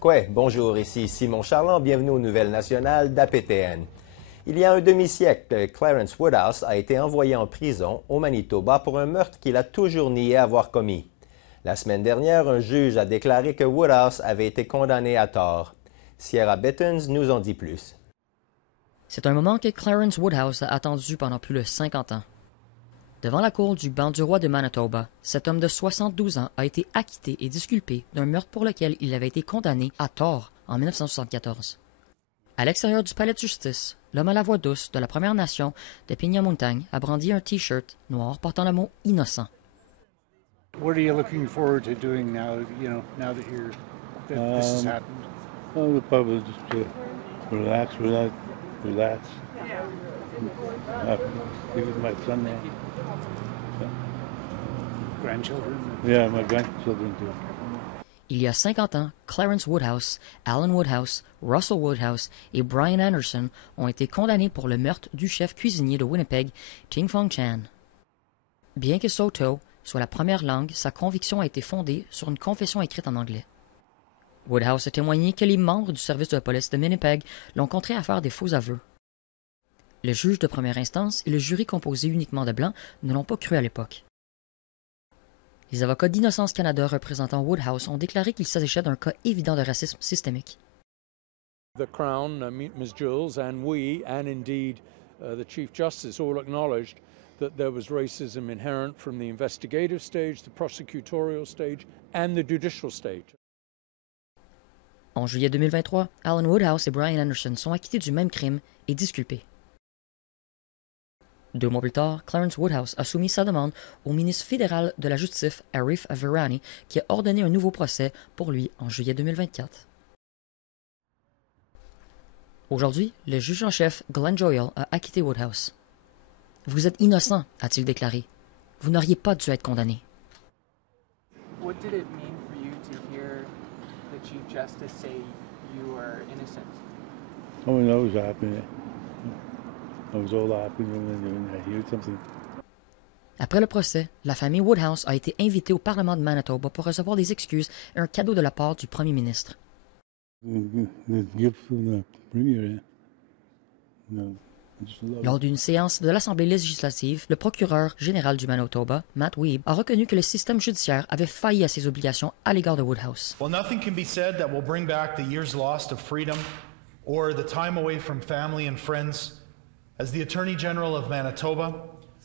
Quoi, bonjour, ici Simon Charland, bienvenue aux nouvelles nationales d'APTN. Il y a un demi-siècle, Clarence Woodhouse a été envoyé en prison au Manitoba pour un meurtre qu'il a toujours nié avoir commis. La semaine dernière, un juge a déclaré que Woodhouse avait été condamné à tort. Sierra Bittens nous en dit plus. C'est un moment que Clarence Woodhouse a attendu pendant plus de 50 ans. Devant la cour du banc du roi de Manitoba, cet homme de 72 ans a été acquitté et disculpé d'un meurtre pour lequel il avait été condamné à tort en 1974. À l'extérieur du palais de justice, l'homme à la voix douce de la Première Nation de Pignamontagne a brandi un T-shirt noir portant le mot « innocent ». What are you looking forward to doing now, now that this has happened? Oh, the pub is just to relax. Be with my son now. Grandchildren? Yeah, my grandchildren too. Il y a 50 ans, Clarence Woodhouse, Alan Woodhouse, Russell Woodhouse et Brian Anderson ont été condamnés pour le meurtre du chef cuisinier de Winnipeg, Ting Fong Chan. Bien que Saulteaux soit la première langue, sa conviction a été fondée sur une confession écrite en anglais. Woodhouse a témoigné que les membres du service de police de Winnipeg l'ont contraint à faire des faux aveux. Le juge de première instance et le jury composé uniquement de blancs ne l'ont pas cru à l'époque. Les avocats d'Innocence Canada représentant Woodhouse ont déclaré qu'il s'agissait d'un cas évident de racisme systémique. The Crown, Ms. Jules, and we, and indeed the Chief Justice, all acknowledged that there was racism inherent from the investigative stage, the prosecutorial stage, and the judicial stage. En juillet 2023, Alan Woodhouse et Brian Anderson sont acquittés du même crime et disculpés. 2 mois plus tard, Clarence Woodhouse a soumis sa demande au ministre fédéral de la Justice, Arif Virani, qui a ordonné un nouveau procès pour lui en juillet 2024. Aujourd'hui, le juge en chef, Glenn Joyal, a acquitté Woodhouse. « Vous êtes innocent », a-t-il déclaré. « Vous n'auriez pas dû être condamné. » What did it mean for you to hear the Chief Justice say you are innocent? Oh, I was happy. I was all happy when I heard something. Après le procès, la famille Woodhouse a été invitée au Parlement de Manitoba pour recevoir des excuses et un cadeau de la part du premier ministre. The gift from the premier, no, just love. Lors d'une séance de l'Assemblée législative, le procureur général du Manitoba, Matt Weeb, a reconnu que le système judiciaire avait failli à ses obligations à l'égard de Woodhouse. Well, nothing can be said that will bring back the years lost of freedom or the time away from family and friends. As the Attorney General of Manitoba,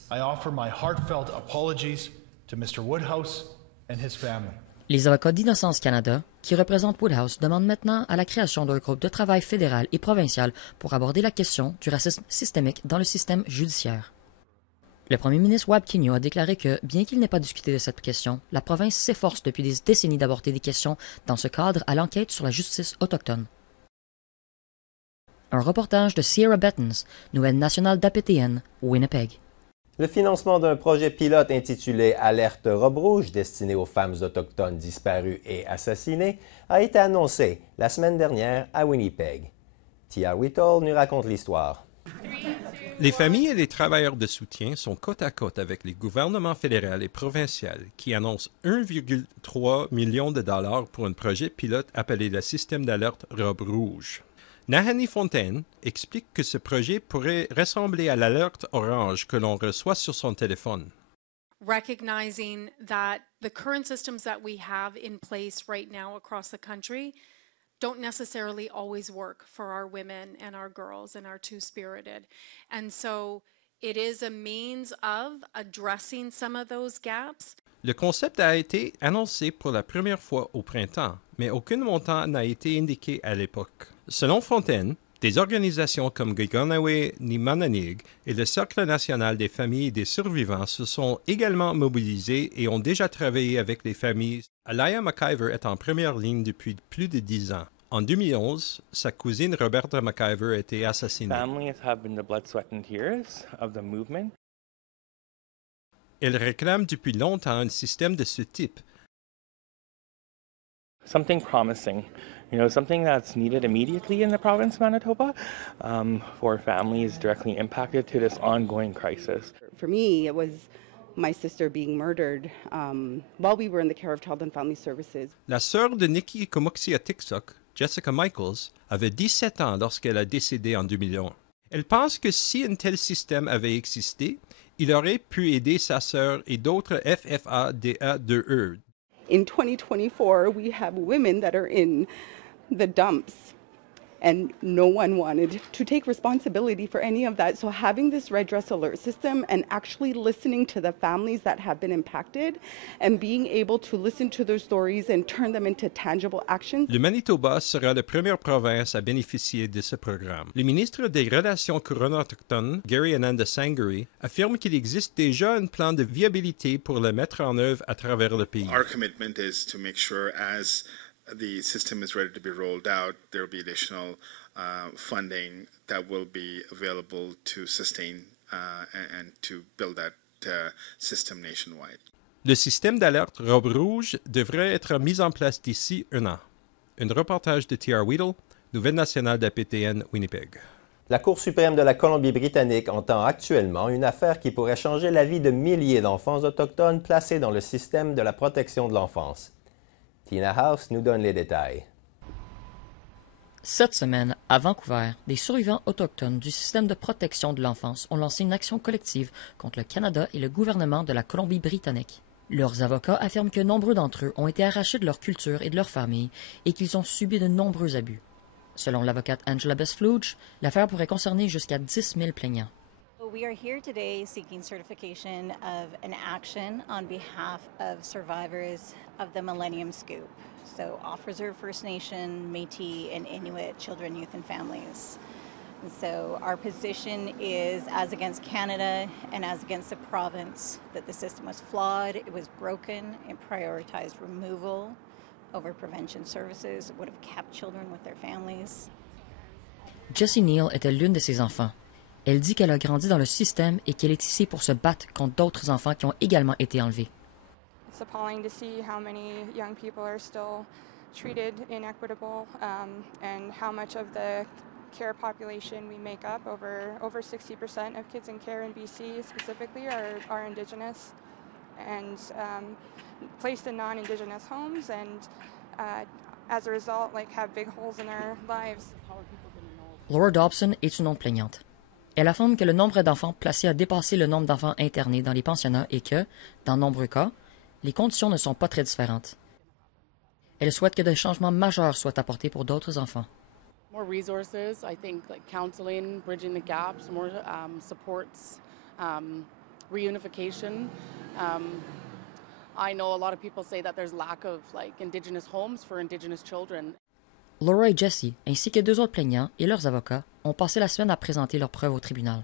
I offer my heartfelt apologies to Mr. Woodhouse and his family. Les avocats d'Innocence Canada, qui représentent Woodhouse, demandent maintenant à la création d'un groupe de travail fédéral et provincial pour aborder la question du racisme systémique dans le système judiciaire. Le premier ministre Wab Kinew a déclaré que, bien qu'il n'ait pas discuté de cette question, la province s'efforce depuis des décennies d'aborder des questions dans ce cadre à l'enquête sur la justice autochtone. Un reportage de Sierra Bittens, nouvelle nationale d'APTN, Winnipeg. Le financement d'un projet pilote intitulé Alerte Robe Rouge, destiné aux femmes autochtones disparues et assassinées, a été annoncé la semaine dernière à Winnipeg. Tia Whittle nous raconte l'histoire. Les familles et les travailleurs de soutien sont côte à côte avec les gouvernements fédéral et provincial qui annoncent 1,3 million de dollars pour un projet pilote appelé le système d'alerte Robe Rouge. Nahani Fontaine explique que ce projet pourrait ressembler à l'alerte orange que l'on reçoit sur son téléphone. Recognizing that the current systems that we have in place right now across the country don't necessarily always work for our women and our girls and our two-spirited. And so it is a means of addressing some of those gaps. Le concept a été annoncé pour la première fois au printemps, mais aucun montant n'a été indiqué à l'époque. Selon Fontaine, des organisations comme Gigonaway ni Mananig et le Cercle national des familles des survivants se sont également mobilisés et ont déjà travaillé avec les familles. Alaya McIver est en première ligne depuis plus de 10 ans. En 2011, sa cousine Roberta McIver a été assassinée. Families have been the blood, sweat and tears of the movement. Elle réclame depuis longtemps un système de ce type. Something promising, something that's needed immediately in the province of Manitoba for families directly impacted to this ongoing crisis. For me, it was my sister being murdered while we were in the care of Child and Family Services. La sœur de Nikki Komoxia-Tiksok, Jessica Michaels, avait 17 ans lorsqu'elle a décédé en 2001. Elle pense que si un tel système avait existé, il aurait pu aider sa sœur et d'autres FFA-DA2E. In 2024, we have women that are in the dumps, and no one wanted to take responsibility for any of that. So having this redress alert system and actually listening to the families that have been impacted and being able to listen to their stories and turn them into tangible actions. Le Manitoba sera la première province à bénéficier de ce programme. Le ministre des Relations couronnes-autochtones, Gary Ananda Sangari, affirme qu'il existe déjà un plan de viabilité pour le mettre en œuvre à travers le pays. Our commitment is to make sure as the system is ready to be rolled out, there will be additional funding that will be available to sustain and to build that system nationwide. Le système d'alerte Robe Rouge devrait être mis en place d'ici un an. Un reportage de T.R. Weedle, Nouvelle nationale d'APTN, Winnipeg. La Cour suprême de la Colombie-Britannique entend actuellement une affaire qui pourrait changer la vie de milliers d'enfants autochtones placés dans le système de la protection de l'enfance. Tina House nous donne les détails. Cette semaine, à Vancouver, des survivants autochtones du système de protection de l'enfance ont lancé une action collective contre le Canada et le gouvernement de la Colombie-Britannique. Leurs avocats affirment que nombreux d'entre eux ont été arrachés de leur culture et de leur famille et qu'ils ont subi de nombreux abus. Selon l'avocate Angela Bessfluge, l'affaire pourrait concerner jusqu'à 10 000 plaignants. We are here today seeking certification of an action on behalf of survivors of the Millennium Scoop, so off-reserve First Nation, Métis, and Inuit children, youth, and families. And so our position is, as against Canada and as against the province, that the system was flawed, it was broken, it prioritized removal over prevention services, it would have kept children with their families. Jessie Neal était l'une de ses enfants. Elle dit qu'elle a grandi dans le système et qu'elle est ici pour se battre contre d'autres enfants qui ont également été enlevés. It's appalling to see how many young people are still treated inequitable and how much of the care population we make up, over 60% of kids in care in BC specifically are Indigenous and placed in non-Indigenous homes and as a result have big holes in their lives. Laura Dobson est une autre plaignante. Elle affirme que le nombre d'enfants placés a dépassé le nombre d'enfants internés dans les pensionnats et que, dans nombreux cas, les conditions ne sont pas très différentes. Elle souhaite que des changements majeurs soient apportés pour d'autres enfants. More resources, I think, like counseling, bridging the gaps, more supports, reunification. I know a lot of people say that there's lack of Indigenous homes for Indigenous children. Laura et Jessie, ainsi que deux autres plaignants et leurs avocats, ont passé la semaine à présenter leurs preuves au tribunal.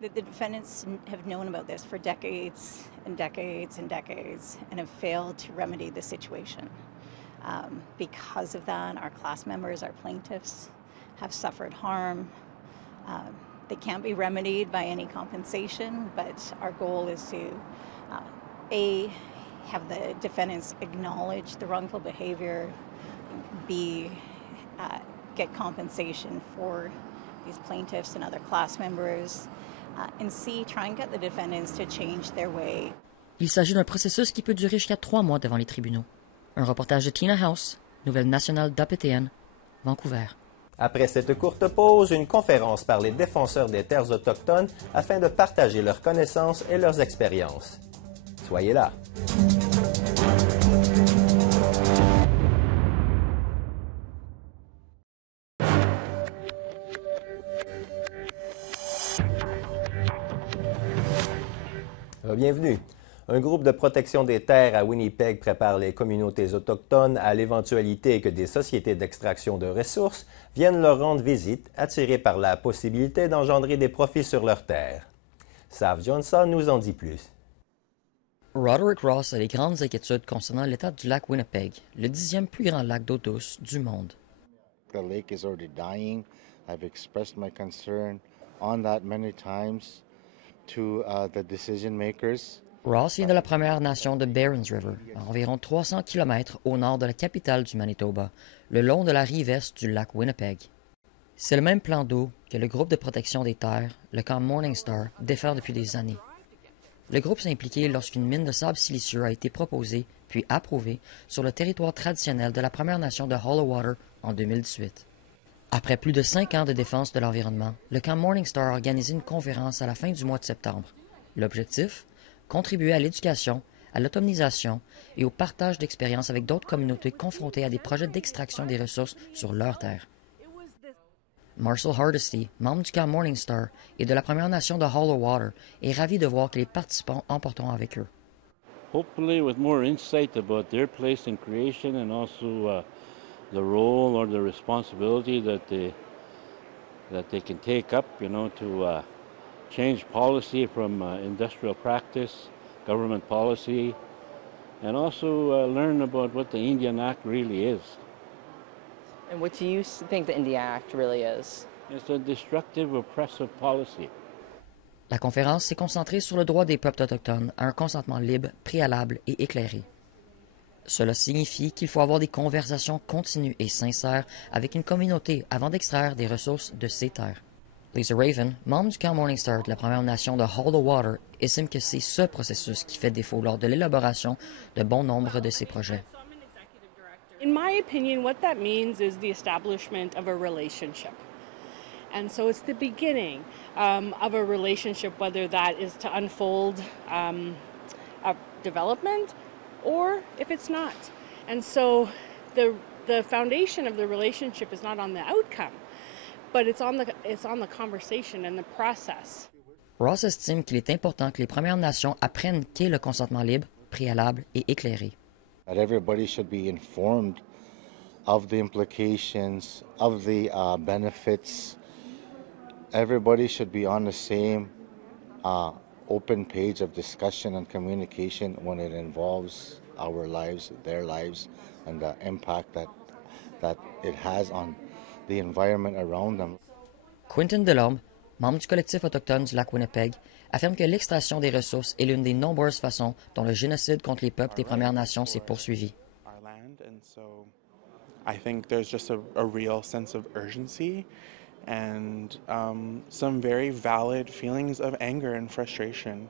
The defendants have known about this for decades and decades and decades and have failed to remedy the situation. Because of that, our class members, our plaintiffs, have suffered harm. They can't be remedied by any compensation, but our goal is to, A, have the defendants acknowledge the wrongful behavior, B, get compensation for these plaintiffs and other class members, and C, try and get the defendants to change their way. Il s'agit d'un processus qui peut durer jusqu'à 3 mois devant les tribunaux. Un reportage de Tina House, Nouvelle nationale d'APTN, Vancouver. Après cette courte pause, une conférence par les défenseurs des terres autochtones afin de partager leurs connaissances et leurs expériences. Soyez là. Bienvenue. Un groupe de protection des terres à Winnipeg prépare les communautés autochtones à l'éventualité que des sociétés d'extraction de ressources viennent leur rendre visite, attirées par la possibilité d'engendrer des profits sur leurs terres. Sav Johnson nous en dit plus. Roderick Ross a les grandes inquiétudes concernant l'état du lac Winnipeg, le 10e plus grand lac d'eau douce du monde. The lake is already dying. I've expressed my concern on that many times to the decision makers. Ross vient de la Première Nation de Barons River, à environ 300 km au nord de la capitale du Manitoba, le long de la rive est du lac Winnipeg. C'est le même plan d'eau que le groupe de protection des terres, le camp Morningstar, défend depuis des années. Le groupe s'est impliqué lorsqu'une mine de sable silicieux a été proposée puis approuvée sur le territoire traditionnel de la Première Nation de Hollow Water en 2018. Après plus de 5 ans de défense de l'environnement, le camp Morningstar a organisé une conférence à la fin du mois de septembre. L'objectif? Contribuer à l'éducation, à l'autonomisation et au partage d'expériences avec d'autres communautés confrontées à des projets d'extraction des ressources sur leur terre. Marcel Hardesty, membre du camp Morningstar et de la Première Nation de Hollow Water, est ravi de voir que les participants emporteront avec eux. Hopefully with more insight about their place in creation and also the role or the responsibility that they can take up, to change policy from industrial practice, government policy, and also learn about what the Indian Act really is. And what do you think the Indian Act really is? It's a destructive, oppressive policy. La conférence s'est concentrée sur le droit des peuples autochtones à un consentement libre, préalable et éclairé. Cela signifie qu'il faut avoir des conversations continues et sincères avec une communauté avant d'extraire des ressources de ces terres. Lisa Raven, membre du camp Morningstar de la Première Nation de Hollow Water, estime que c'est ce processus qui fait défaut lors de l'élaboration de bon nombre de ces projets. In my opinion, what that means is the establishment of a relationship. And so it's the beginning of a relationship, whether that is to unfold a development or if it's not. And so the foundation of the relationship is not on the outcome, but it's on the conversation and the process. Ross estime qu'il est important que les Premières Nations apprennent qu'est le consentement libre, préalable et éclairé. That everybody should be informed of the implications, of the benefits. Everybody should be on the same open page of discussion and communication when it involves our lives, their lives, and the impact that it has on the environment around them. Quentin Delorme, membre du collectif autochtone du lac Winnipeg, affirme que l'extraction des ressources est l'une des nombreuses façons dont le génocide contre les peuples des Premières Nations s'est poursuivi. I think there's just a real sense of urgency and some very valid feelings of anger and frustration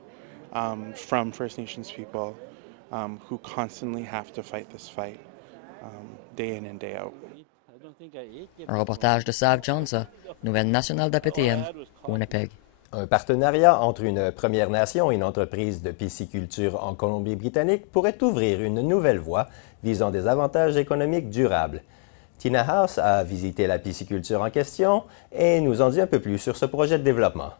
from First Nations people who constantly have to fight this fight day in and day out. Un reportage de Sav Johnson, Nouvelle nationale d'APTN, Winnipeg. Un partenariat entre une Première Nation et une entreprise de pisciculture en Colombie-Britannique pourrait ouvrir une nouvelle voie visant des avantages économiques durables. Tina House a visité la pisciculture en question et nous en dit un peu plus sur ce projet de développement.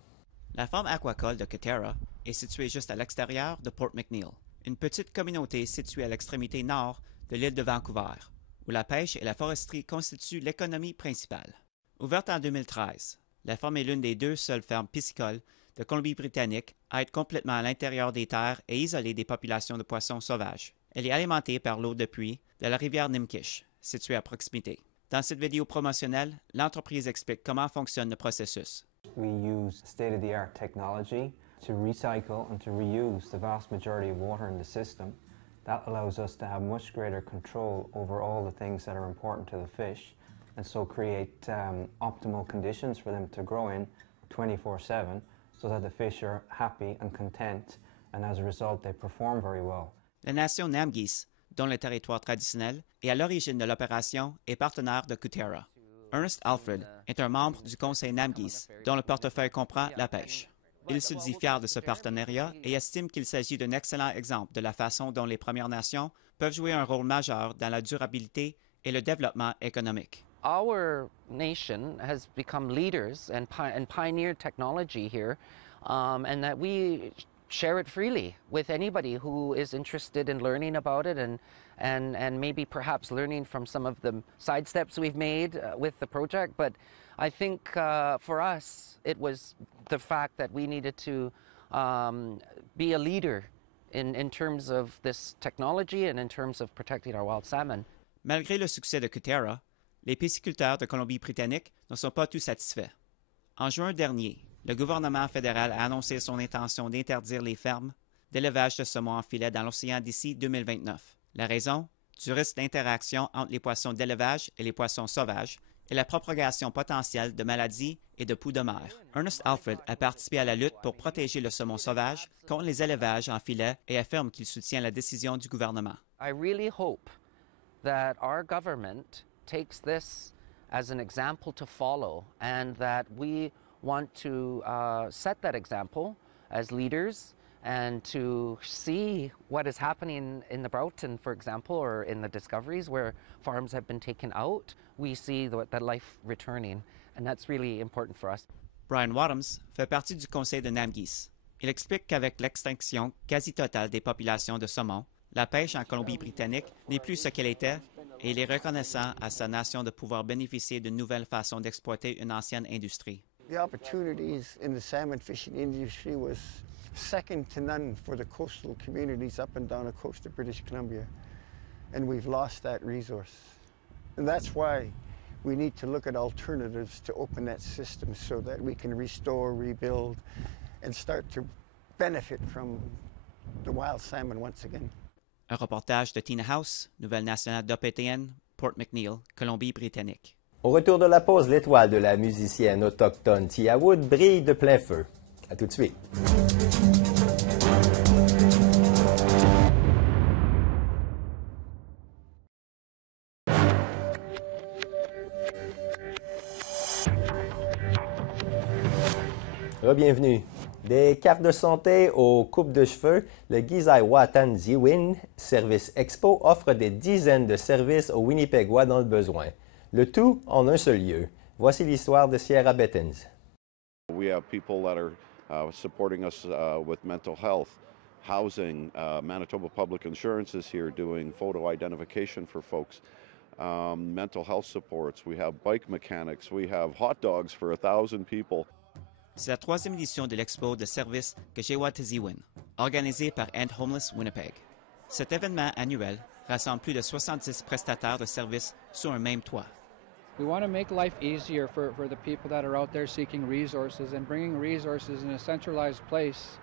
La ferme aquacole de Cutera est située juste à l'extérieur de Port McNeill, une petite communauté située à l'extrémité nord de l'île de Vancouver, où la pêche et la foresterie constituent l'économie principale. Ouverte en 2013, la ferme est l'une des 2 seules fermes piscicoles de Colombie-Britannique à être complètement à l'intérieur des terres et isolée des populations de poissons sauvages. Elle est alimentée par l'eau de pluie de la rivière Nimkish, située à proximité. Dans cette vidéo promotionnelle, l'entreprise explique comment fonctionne le processus. We use state-of-the-art technology to recycle and to reuse the vast majority of water in the system. That allows us to have much greater control over all the things that are important to the fish, and so create optimal conditions for them to grow in 24/7 so that the fish are happy and content, and as a result they perform very well. La nation Namgis, dont le territoire traditionnel est à l'origine de l'opération et partenaire de Cutera. Ernest Alfred est un membre du conseil Namgis, dont le portefeuille comprend la pêche. Il se dit fier de ce partenariat et estime qu'il s'agit d'un excellent exemple de la façon dont les Premières Nations peuvent jouer un rôle majeur dans la durabilité et le développement économique. Our nation has become leaders and pioneered technology here, and that we share it freely with anybody who is interested in learning about it and maybe perhaps learning from some of the side steps we've made with the project. But I think for us, it was the fact that we needed to be a leader in terms of this technology and in terms of protecting our wild salmon. Malgré le succès de Cutera, les pisciculteurs de Colombie-Britannique ne sont pas tous satisfaits. En juin dernier, le gouvernement fédéral a annoncé son intention d'interdire les fermes d'élevage de saumon en filet dans l'océan d'ici 2029. La raison? Du risque d'interaction entre les poissons d'élevage et les poissons sauvages et la propagation potentielle de maladies et de poux de mer. Ernest Alfred a participé à la lutte pour protéger le saumon sauvage contre les élevages en filet et affirme qu'il soutient la décision du gouvernement. I really hope that our government takes this as an example to follow, and that we want to set that example as leaders and to see what is happening in the Broughton, for example, or in the Discoveries where farms have been taken out. We see the life returning, and that's really important for us. Brian Wadhams fait partie du conseil de Namgis. Il explique qu'avec l'extinction quasi totale des populations de saumon, la pêche en Colombie-Britannique n'est plus ce qu'elle était et il est reconnaissant à sa nation de pouvoir bénéficier d'une nouvelle façon d'exploiter une ancienne industrie. The opportunities in the salmon fishing industry was second to none for the coastal communities up and down the coast of British Columbia. And we've lost that resource. And that's why we need to look at alternatives to open that system so that we can restore, rebuild, and start to benefit from the wild salmon once again. Un reportage de Tina House, Nouvelle nationale d'APTN, Port McNeill, Colombie-Britannique. Au retour de la pause, l'étoile de la musicienne autochtone Tia Wood brille de plein feu. À tout de suite. Bienvenue. Des cartes de santé aux coupes de cheveux, le Gizai Watan Ziwin Service Expo offre des dizaines de services aux Winnipégois dans le besoin. Le tout en un seul lieu. Voici l'histoire de Sierra Bettens. We have people that are supporting us with mental health, housing. Manitoba Public Insurance is here doing photo identification for folks. Mental health supports. We have bike mechanics. We have hot dogs for 1,000 people. C'est la troisième édition de l'expo de services Geshewataziwin, organisée par End Homeless Winnipeg. Cet événement annuel rassemble plus de 70 prestataires de services sous un même toit. We want to make life easier for the people that are out there seeking resources and bringing resources in a centralized place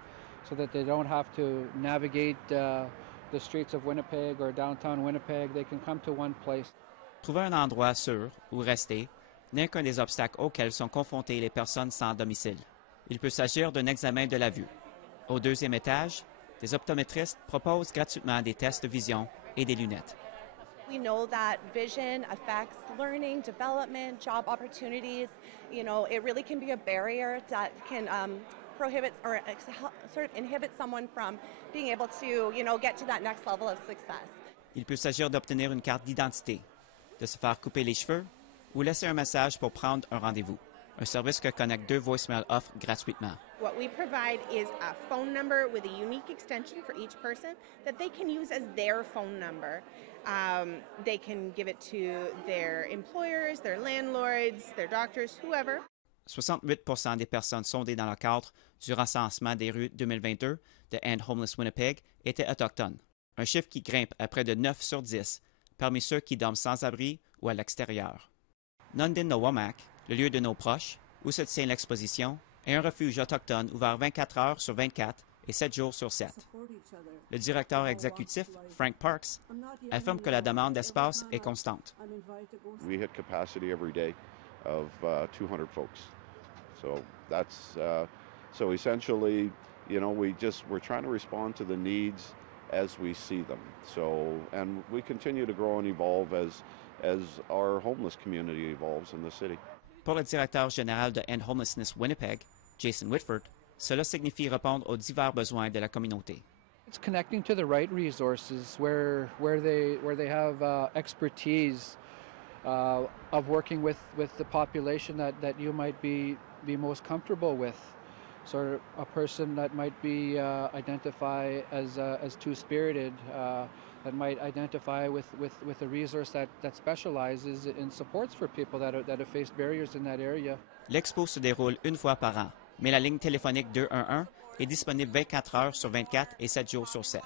so that they don't have to navigate the streets of Winnipeg or downtown Winnipeg. They can come to one place. Trouver un endroit sûr où rester n'est qu'un des obstacles auxquels sont confrontées les personnes sans domicile. Il peut s'agir d'un examen de la vue. Au deuxième étage, des optométristes proposent gratuitement des tests de vision et des lunettes. We know that vision affects learning, development, job opportunities. You know, it really can be a barrier that can prohibit or sort of inhibit someone from being able to, get to that next level of success. Il peut s'agir d'obtenir une carte d'identité, de se faire couper les cheveux ou laisser un message pour prendre un rendez-vous. Un service que Connect 2 Voicemail offre gratuitement. What we provide is a phone number with a unique extension for each person that they can use as their phone number. They can give it to their employers, their landlords, their doctors, whoever. 68% des personnes sondées dans le cadre du recensement des rues 2022 de End Homeless Winnipeg étaient autochtones. Un chiffre qui grimpe à près de 9 sur 10 parmi ceux qui dorment sans abri ou à l'extérieur. Nundin-No-Womack, le lieu de nos proches, où se tient l'exposition, est un refuge autochtone ouvert 24 heures sur 24 et 7 jours sur 7. Le directeur exécutif, Frank Parks, affirme que la demande d'espace est constante. We hit capacity every day of 200 folks. So that's so essentially, we're trying to respond to the needs as we see them. So, and we continue to grow and evolve as our homeless community evolves in the city. Pour le directeur général de End Homelessness Winnipeg, Jason Whitford, cela signifie répondre aux divers besoins de la communauté. It's connecting to the right resources where they have expertise of working with the population that you might be most comfortable with. Sort of a person that might be identify as two-spirited, that might identify with a resource that specializes in supports for people that have faced barriers in that area. L'expo se déroule une fois par an, mais la ligne téléphonique 211 est disponible 24 heures sur 24 et 7 jours sur 7.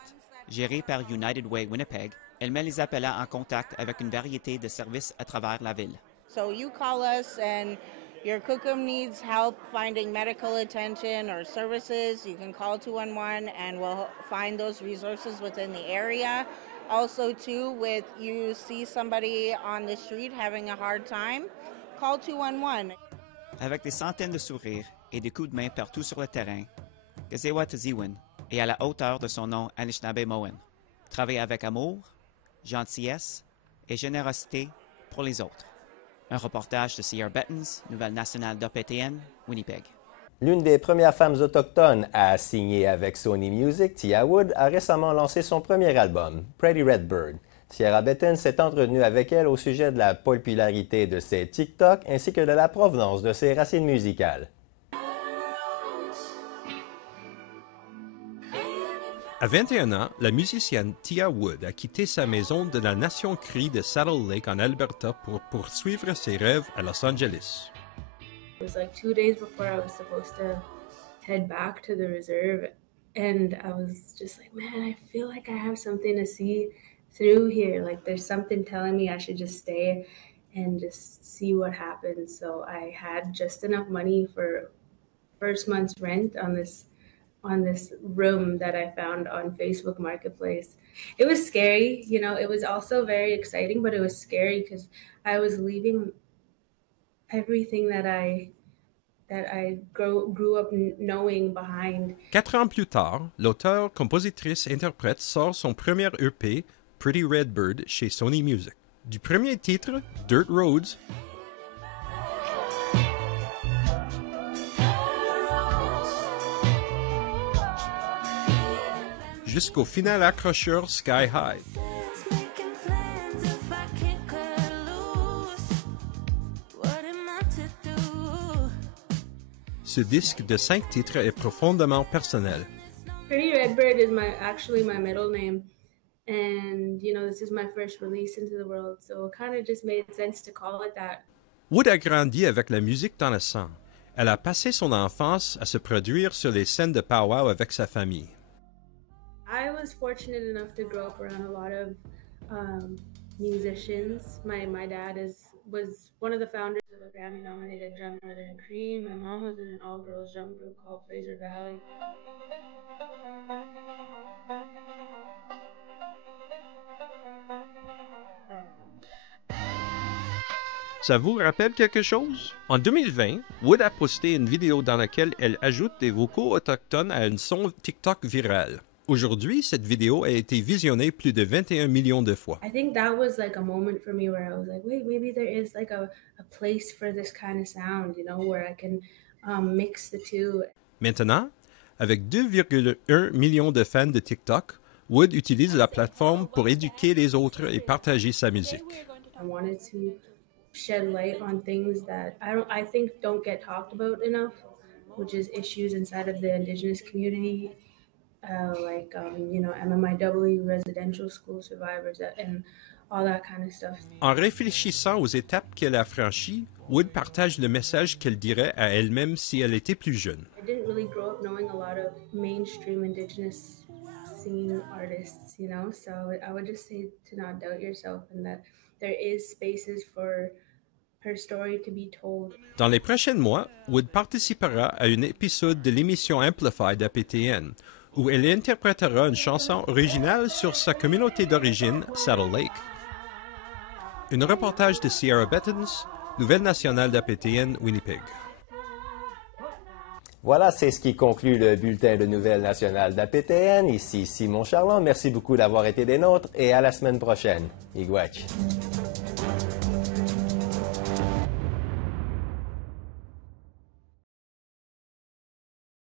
Gérée par United Way Winnipeg, elle met les appelants en contact avec une variété de services à travers la ville. So you call us and your Kukum needs help finding medical attention or services, you can call 211 and we'll find those resources within the area. Also, too, with you see somebody on the street having a hard time, call 211. Avec des centaines de sourires et des coups de main partout sur le terrain, Geshewataziwin est à la hauteur de son nom Anishinaabe Moen. Travaille avec amour, gentillesse et générosité pour les autres. Un reportage de Sierra Bettens, Nouvelle nationale d'APTN, Winnipeg. L'une des premières femmes autochtones à signer avec Sony Music, Tia Wood, a récemment lancé son premier album, Pretty Red Bird. Sierra Bettens s'est entretenue avec elle au sujet de la popularité de ses TikTok ainsi que de la provenance de ses racines musicales. À 21 ans, la musicienne Tia Wood a quitté sa maison de la Nation Cree de Saddle Lake en Alberta pour poursuivre ses rêves à Los Angeles. It was like 2 days before I was supposed to head back to the reserve, and I was just like, man, I feel like I have something to see through here. Like there's something telling me I should just stay and just see what happens. So I had just enough money for first month's rent on this room that I found on Facebook Marketplace. It was scary, you know, it was also very exciting, but it was scary because I was leaving everything that I grew up knowing behind. 4 ans plus tard, l'auteur, compositrice, interprète sort son premier EP, Pretty Red Bird, chez Sony Music. Du premier titre, Dirt Roads, jusqu'au final accrocheur Sky High. Ce disque de 5 titres est profondément personnel. Pretty Red Bird is actually my middle name, and you know, this is my first release into the world, so it kind of just made sense to call it that. Wood a grandi avec la musique dans le sang. Elle a passé son enfance à se produire sur les scènes de powwow avec sa famille. I was fortunate enough to grow up around a lot of musicians. My dad was one of the founders of a Grammy-nominated drum Northern Cree. My mom was in an all-girls drum group called Fraser Valley. Ça vous rappelle quelque chose? En 2020, Wood a posté une vidéo dans laquelle elle ajoute des vocaux autochtones à un son TikTok viral. Aujourd'hui, cette vidéo a été visionnée plus de 21 millions de fois. I think that was like a moment for me where I was like, wait, maybe there is like a place for this kind of sound, you know, where I can mix the two. Maintenant, avec 2,1 millions de fans de TikTok, Wood utilise la plateforme pour éduquer les autres et partager sa musique. I wanted to shed light on things that I think don't get talked about enough, which is issues inside of the Indigenous community. Like, you know, MMIW, residential school survivors, and all that kind of stuff. En réfléchissant aux étapes qu'elle a franchies, Wood partage le message qu'elle dirait à elle-même si elle était plus jeune. I didn't really grow up knowing a lot of mainstream Indigenous singing artists, you know, so I would just say to not doubt yourself and that there is spaces for her story to be told. Dans les prochains mois, Wood participera à un épisode de l'émission Amplified APTN, où elle interprétera une chanson originale sur sa communauté d'origine, Saddle Lake. Un reportage de Sierra Bettens, Nouvelle nationale d'APTN, Winnipeg. Voilà, c'est ce qui conclut le bulletin de Nouvelles nationales d'APTN. Ici Simon Charland, merci beaucoup d'avoir été des nôtres et à la semaine prochaine. Igwach.